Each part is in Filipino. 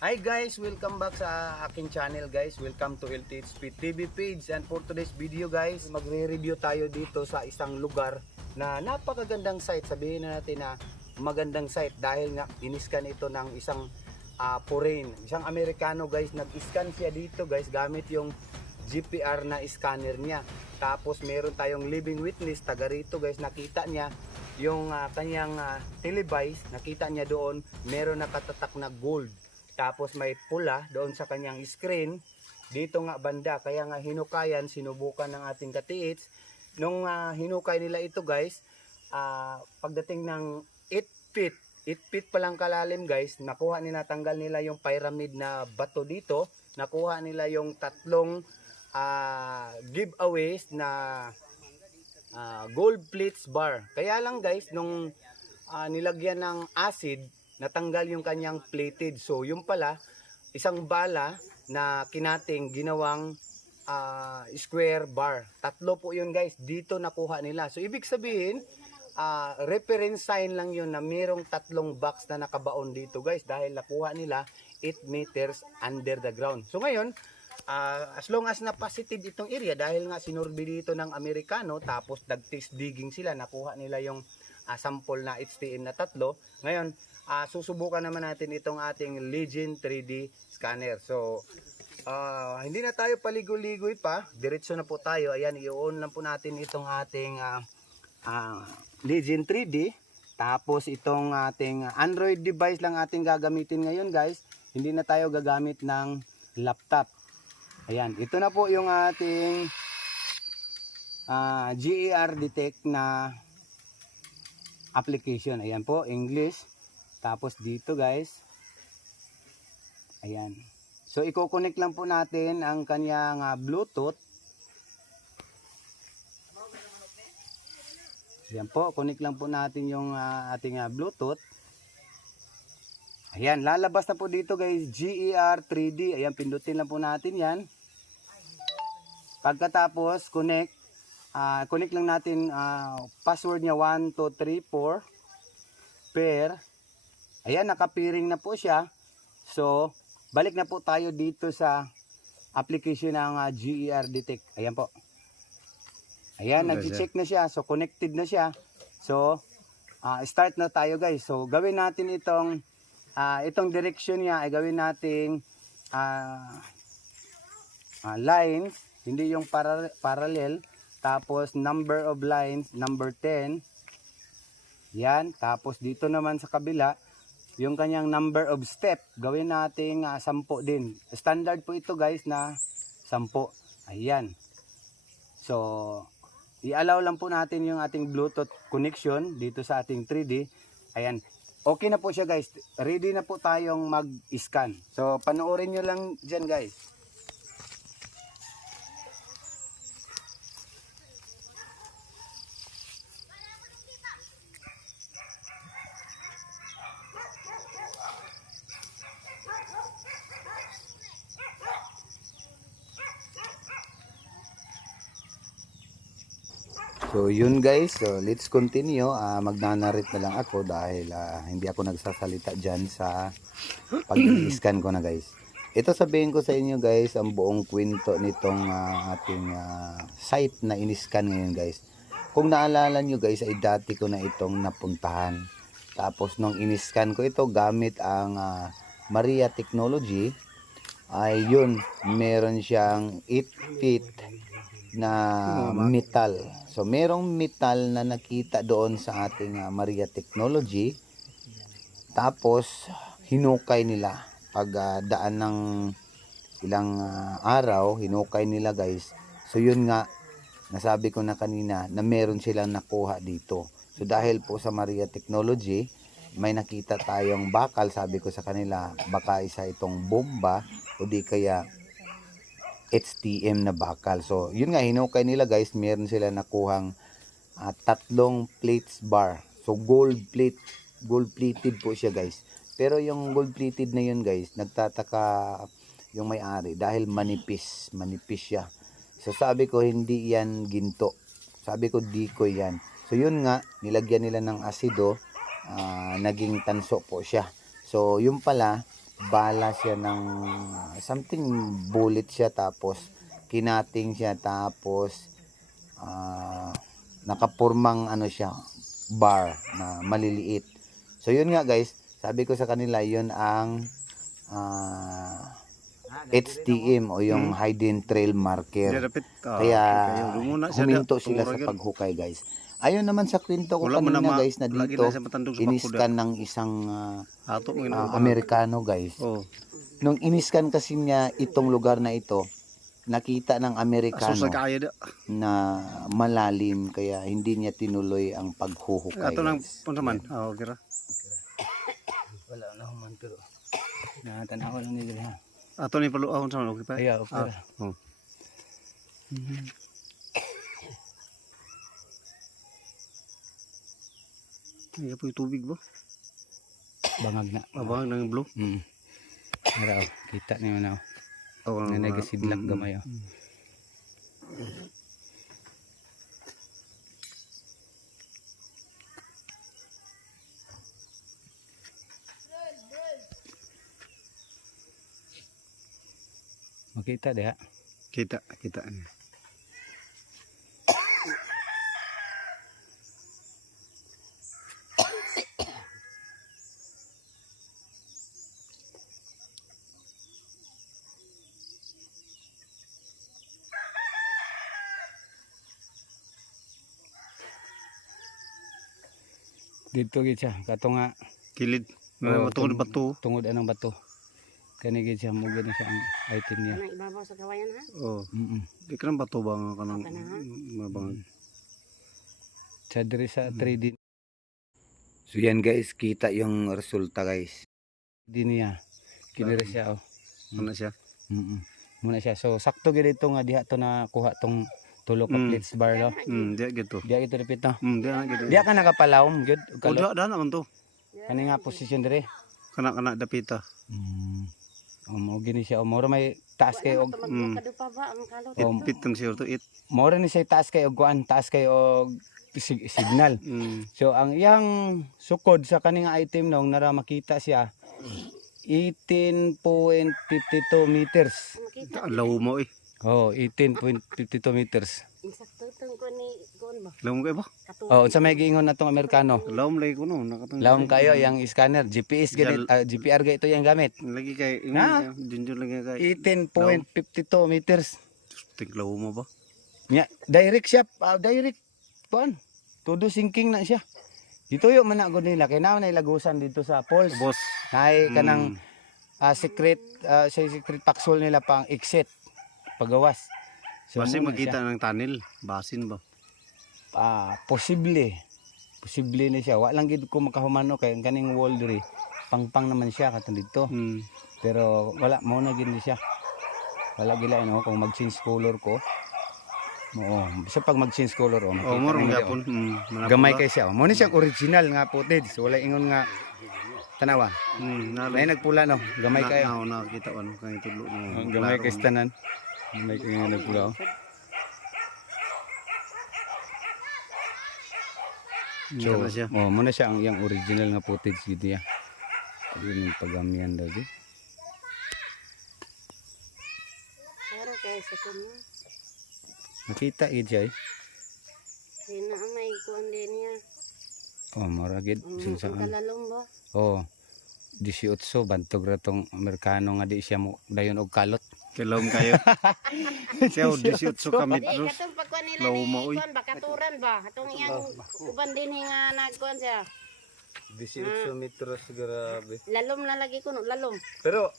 Hi guys, welcome back sa aking channel guys. Welcome to LTHP TV page. And for today's video guys, magre-review tayo dito sa isang lugar na napakagandang site. Sabihin na natin na magandang site dahil nga iniskan ito ng isang foreign, isang Amerikano guys. Nag-scan siya dito guys gamit yung GPR na scanner niya. Tapos meron tayong living witness taga rito guys. Nakita niya yung kanyang televised, nakita niya doon meron nakatatak na gold. Tapos may pula doon sa kanyang screen dito nga banda, kaya nga hinukayan, sinubukan ng ating katiits. Nung hinukay nila ito guys, pagdating ng 8 feet pa lang kalalim guys, nakuha nila, tanggal nila yung pyramid na bato dito, nakuha nila yung tatlong giveaways na gold plates bar. Kaya lang guys, nung nilagyan ng acid, natanggal yung kanyang plated. So yung pala, isang bala na kinating ginawang square bar. Tatlo po yun guys, dito nakuha nila. So ibig sabihin, reference sign lang yun na mayroong tatlong box na nakabaon dito guys, dahil nakuha nila 8 meters under the ground. So ngayon, as long as na positive itong area, dahil nga sinurvey dito ng Amerikano, tapos nag-test digging sila, nakuha nila yung sample na HTM na tatlo. Ngayon, susubukan naman natin itong ating Legend 3D scanner. So hindi na tayo paligoy-ligoy pa, diretso na po tayo. Ayan, i-on lang po natin itong ating Legend 3D. Tapos itong ating Android device lang ating gagamitin ngayon guys. Hindi na tayo gagamit ng laptop. Ayan, ito na po yung ating GER detect na application. Ayan po, English. Tapos dito guys, ayan. So i-connect lang po natin ang kanyang Bluetooth. Ayan po, connect lang po natin yung ating Bluetooth. Ayan, lalabas na po dito guys, GER 3D. Ayan, pindutin lang po natin yan. Pagkatapos, connect lang natin, password niya 1, 2, 3, 4 pair. Ayan, nakapiring na po siya. So, balik na po tayo dito sa application ng GER Detect. Ayan po. Ayan, nag-check na siya. So, connected na siya. So, start na tayo guys. So, gawin natin itong direction niya ay gawin nating lines, hindi yung parallel. Tapos, number of lines, number 10. Yan. Tapos, dito naman sa kabila, yung kanyang number of step, gawin nating 10 din. Standard po ito guys na 10. Ayan. So, i-allow lang po natin yung ating Bluetooth connection dito sa ating 3D. Ayan. Okay na po siya guys. Ready na po tayong mag-scan. So, panoorin nyo lang dyan guys. So yun guys, so let's continue. Magnanarit na lang ako dahil hindi ako nagsasalita dyan sa pag-scan ko na guys. Ito sabihin ko sa inyo guys, ang buong kwento nitong ating site na iniscan ngayon guys. Kung naalala nyo guys, ay dati ko na itong napuntahan. Tapos nung iniscan ko ito gamit ang Maria Technology, ay yun, meron siyang 8 feet na metal. So merong metal na nakita doon sa ating Maria Technology. Tapos hinukay nila pag daan ng ilang araw, hinukay nila guys. So yun nga, nasabi ko na kanina na meron silang nakuha dito. So dahil po sa Maria Technology, may nakita tayong bakal. Sabi ko sa kanila, baka isa itong bomba o di kaya HTM na bakal. So, yun nga, hinukay nila guys, meron sila nakuhang tatlong plates bar. So, gold plated po siya guys. Pero yung gold plated na yun guys, nagtataka yung may-ari dahil manipis siya. So, sabi ko, hindi yan ginto. Sabi ko, decoy yan. So, yun nga, nilagyan nila ng asido, naging tanso po siya. So, yun pala, bala siya ng something bullet siya, tapos kinating siya, tapos nakapurmang ano siya, bar na maliliit. So yun nga guys, sabi ko sa kanila, yun ang HTM o yung hidden trail marker. Kaya huminto sila sa paghukay guys. Ayon naman sa kwento ko kanina guys, na dito iniskan ng isang Amerikano guys. Nung iniskan kasi niya itong lugar na ito, nakita ng Amerikano na malalim, kaya hindi niya tinuloy ang paghuhukay guys. Wala na man pero natanaw lang nila. Ato ni paluahon sa okay pa. Ayaw, okay. Ay, po yung tubig ba? Bangag na. Bangag ng blue. Mara, kita niyo na. Oh, na nagasidlak gamay. Makita deh. Kita. Dito gid siya, kato nga Kilid. Bato. Tungod anang bato. Kani gid siya, mo gid siya ang item niya. Ano ibabaw sa kawayan ha? Oh. Di ka ng bato ba nga kanang mabangag. Sa diri sa 3D. So yan guys, kita yung resulta guys. Di niya. Kinira siya oh. Ano siya? Muna siya. So sakto gid ito nga diha to na kuha tong tulo ka plates bar lo. Diya gitu. Diha ito dapit no. Diya gitu. Diha ka nakapalawom gud. Udah naman to. Kani nga posisyon diri. Kana dapita. Mo gini siya, mora may taas kay og Kadupa ba ang kalot? Pitong siya to it. mora ni siya taas kay og kuan, taas kay og signal. So ang iyang sukod sa kaning item nung nara makita siya 18.52 meters. Law mo eh. Oh, 18.52 meters. Insakto tong ko ni kuan ba? Law mo kayo ba? Oh, unsa may giingon natong Amerikano? Law mo lagi ko no. Lawom kayo yang scanner, GPS ganit, GPR ga ito yang gamit. Lagi kay junjun lagi kay 18.52 meters. Tik law mo ba? Nya, direct siya, direct kuan. Todo sinking na siya. Dito yo man na gud nila kay naman na ilagusan dito sa falls. Boss. Nay kanang secret paksol nila pang exit pagawas. So, Basi magkita ng tunnel, basin ba? Posible ni siya. Wa lang gid ko makahumano kay kaning wall diri. Pangpang naman siya katong dito. Pero wala mo na gid ni siya. Wala gila no kung mag-change color ko. Oo, sa pag mag-change color mo rong gyapon. Gamay kay siya. Mo ni siya original nga footage. Wala ingon nga tanawa. Nay nagpula no. Gamay kayo. Nakita ano kay tudlo no. Gamay kay tanan. Gamay kay nga nagpula. So, muna siya ang iyang original nga footage dito ya. Yun yung pagamihan daw di. Pero kay sa kuno. Nakita gid siya eh. Sina ang may kuan din niya. Maragid Ang kalalong ba? 18 bantog ra tong Amerikano nga di siya mo dayon og kalot. Kilom kayo. Siya 18 ka Di metros. katong pagkuan nila ni kuan ba katuran ba? Atong iyang uban din nga nagkuan siya. 18 metros, grabe. Lalom na lagi kuno, lalom. Pero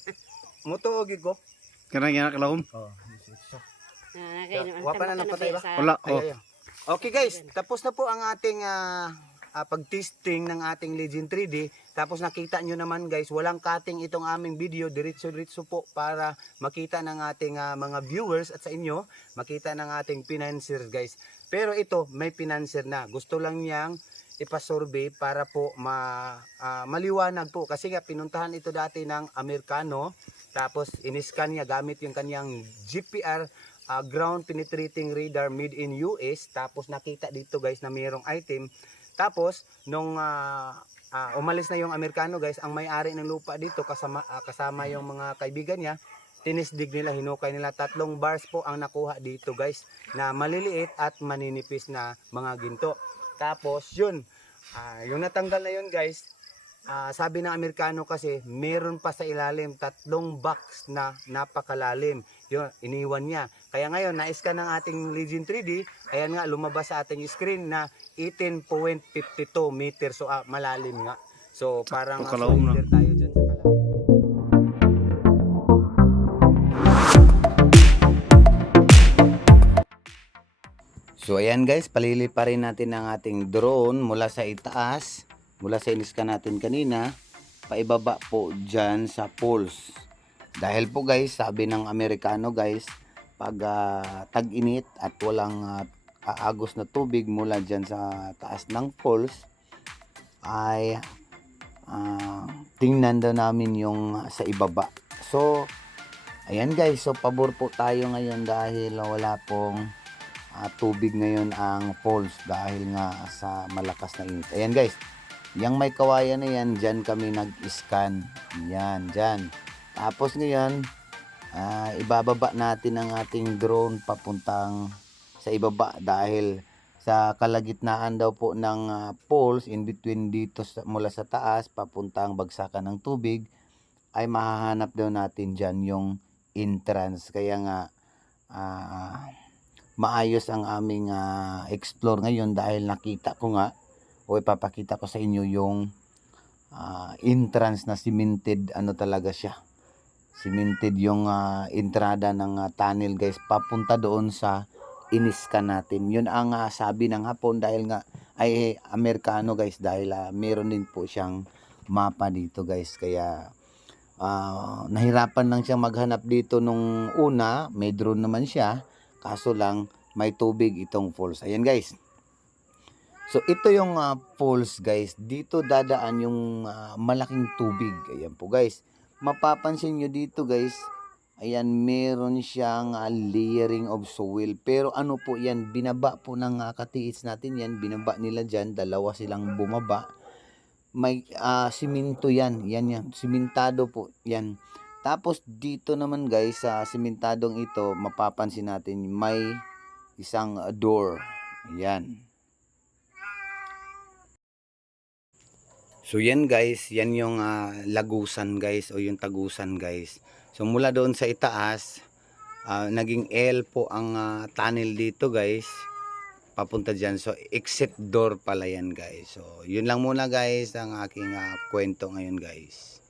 motuog ko. Kanang yan kalawom? 18. Wapa na napatay ba? Wala. Okay guys, tapos na po ang ating pag-testing ng ating Legend 3D. Tapos nakita nyo naman guys, walang cutting itong aming video. Diretso-diretso po para makita ng ating mga viewers at sa inyo, makita ng ating financier guys. Pero ito, may financier na. Gusto lang niyang ipasurvey para po maliwanag po. Kasi nga pinuntahan ito dati ng Amerikano. Tapos iniskan niya gamit yung kanyang GPR ground penetrating radar made in US. Tapos nakita dito guys na mayroong item. Tapos nung umalis na yung Amerikano guys, ang may-ari ng lupa dito kasama yung mga kaibigan niya, tinisdig nila, hinukay nila, 3 bars po ang nakuha dito guys, na maliliit at maninipis na mga ginto. Tapos yun, yung natanggal na yun guys, sabi ng Amerikano kasi meron pa sa ilalim 3 box na napakalalim. Yun, iniwan niya. Kaya ngayon na-scan ng ating Legion 3D, ayan nga lumabas sa ating screen na 18.52 meters. So malalim nga. So parang kalawang na. surrender tayo dyan sa kalawang. So ayan guys, palili pa rin natin ang ating drone mula sa itaas, mula sa iniskan natin kanina, paibaba po dyan sa poles. Dahil po guys, sabi ng Amerikano guys, pag tag-init at walang aagos na tubig mula dyan sa taas ng poles, ay tingnan daw namin yung sa ibaba. So ayan guys, so pabor po tayo ngayon dahil wala pong tubig ngayon ang falls dahil nga sa malakas na init. Ayan guys, yung may kawayan na yan, dyan kami nag-scan. Yan, dyan. Tapos ngayon, ibababa natin ang ating drone papuntang sa ibaba dahil sa kalagitnaan daw po ng falls, in between dito mula sa taas papuntang bagsakan ng tubig, ay mahahanap daw natin dyan yung entrance. Kaya nga, maayos ang aming explore ngayon dahil nakita ko nga o ipapakita ko sa inyo yung entrance na cemented, ano talaga siya, cemented yung entrada ng tunnel guys, papunta doon sa iniskan natin. Yun ang sabi ng Hapon dahil nga ay Amerikano guys, dahil meron din po siyang mapa dito guys. Kaya nahirapan lang siyang maghanap dito nung una. May drone naman siya, kaso lang may tubig itong falls. Ayan guys, so ito yung falls guys, dito dadaan yung malaking tubig. Ayan po guys, mapapansin nyo dito guys, ayan, meron siyang layering of soil. Pero ano po yan, binaba po ng katiits natin yan, binaba nila dyan, dalawa silang bumaba. May simento yan, yan, simentado po yan. Tapos dito naman guys, sa simentadong ito, mapapansin natin may isang door. Ayan. So yan guys, yan yung lagusan guys o yung tagusan guys. So mula doon sa itaas, naging L po ang tunnel dito guys, papunta dyan. So exit door pala yan guys. So yun lang muna guys ang aking kwento ngayon guys.